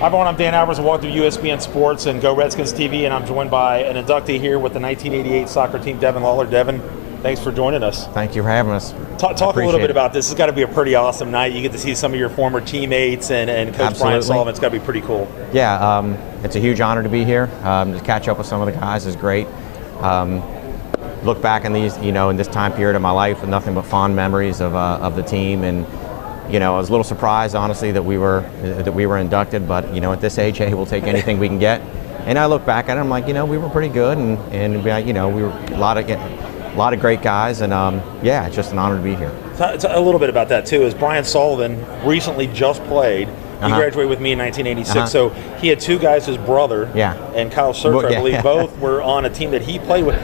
Hi everyone, I'm Dan Albers. I walk through USBN Sports and Go Redskins TV, and I'm joined by an inductee here with the 1988 soccer team, Devin Lawler. Devin, thanks for joining us. Thank you for having us. Talk a little bit about this. It's got to be a pretty awesome night. You get to see some of your former teammates and Coach Absolutely. Brian Sullivan. It's got to be pretty cool. Yeah, it's a huge honor to be here. To catch up with some of the guys is great. Look back in these, in this time period of my life with nothing but fond memories of the team, and I was a little surprised, honestly, that we were inducted. But at this age, hey, we'll take anything we can get. And I look back at it, I'm like, we were pretty good, and we were a lot of great guys, and yeah, it's just an honor to be here. A little bit about that too is Brian Sullivan recently just played. He graduated with me in 1986, so he had two guys, his brother and Kyle Searcher, I believe, both were on a team that he played with.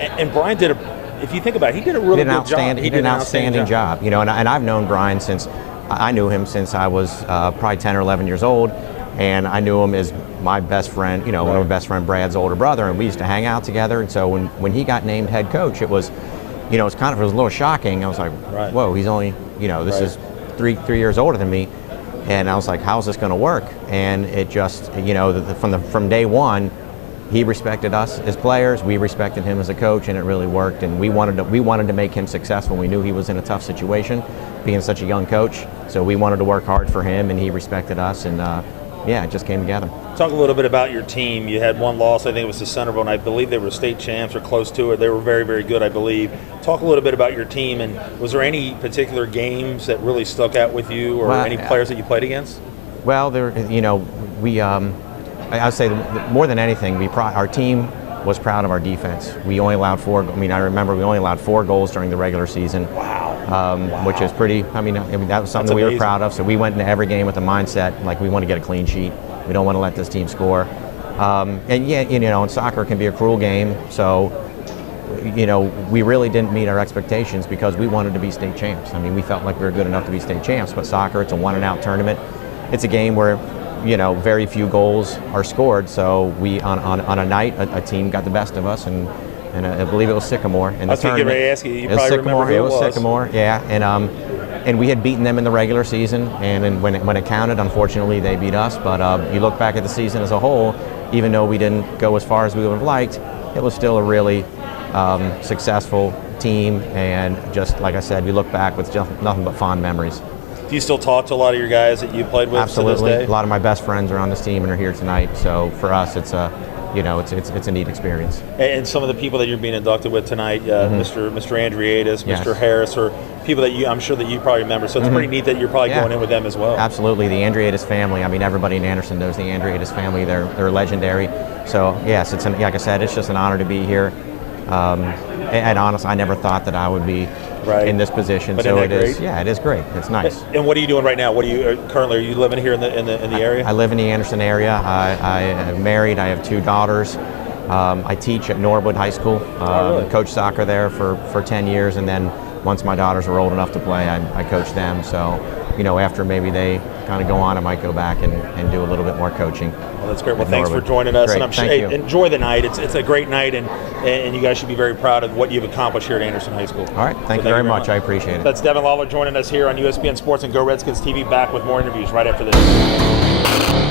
And Brian did if you think about it, he did a really good job. He did an outstanding job. And I've known Brian since, I knew him since I was probably 10 or 11 years old, and I knew him as my best friend, one of my best friend Brad's older brother, and we used to hang out together. And so when he got named head coach, it was, it was a little shocking. I was like, whoa, he's only, this is three years older than me. And I was like, how's this going to work? And it just, from day one, he respected us as players. We respected him as a coach, and it really worked. And we wanted to make him successful. We knew he was in a tough situation, being such a young coach. So we wanted to work hard for him, and he respected us. And yeah, it just came together. Talk a little bit about your team. You had one loss. I think it was to Centerville, and I believe they were state champs or close to it. They were very, very good, I believe. Talk a little bit about your team, and was there any particular games that really stuck out with you, or any players that you played against? Well, I would say more than anything, our team was proud of our defense. We only allowed I remember we only allowed 4 goals during the regular season. Wow. Which is pretty, that was something we were proud of. So we went into every game with the mindset, like, we want to get a clean sheet. We don't want to let this team score. And yeah, and soccer can be a cruel game. So, we really didn't meet our expectations because we wanted to be state champs. We felt like we were good enough to be state champs, but soccer, it's a one and out tournament. It's a game where very few goals are scored. So we, on a night, a team got the best of us, and I believe it was Sycamore in the tournament. I was going to probably remember who it was. Sycamore, yeah, and we had beaten them in the regular season, and when it counted, unfortunately, they beat us. But you look back at the season as a whole, even though we didn't go as far as we would have liked, it was still a really successful team, and just like I said, we look back with just nothing but fond memories. Do you still talk to a lot of your guys that you played with? Absolutely. To this day? A lot of my best friends are on this team and are here tonight. So for us, it's a, it's a neat experience. And some of the people that you're being inducted with tonight, Mr. Andriadis, Mr. Harris, or people that I'm sure that you probably remember. So it's pretty neat that you're probably going in with them as well. Absolutely. The Andriadis family. Everybody in Anderson knows the Andriadis family. They're legendary. So yes, like I said, it's just an honor to be here. And honestly, I never thought that I would be in this position. But so it is. Yeah, it is great. It's nice. And what are you doing right now? What are you currently? Are you living here in the area? I live in the Anderson area. I am married. I have 2 daughters. I teach at Norwood High School. Coach soccer there for 10 years, and then once my daughters were old enough to play, I coached them. So, after maybe they kind of go on, I might go back and do a little bit more coaching. Well, that's great. Well, thanks for joining us. Great. And I'm sure, enjoy the night. It's a great night, and you guys should be very proud of what you've accomplished here at Anderson High School. All right. Thank you very much. I appreciate it. That's Devin Lawler joining us here on USBN Sports and Go Redskins TV. Back with more interviews right after this.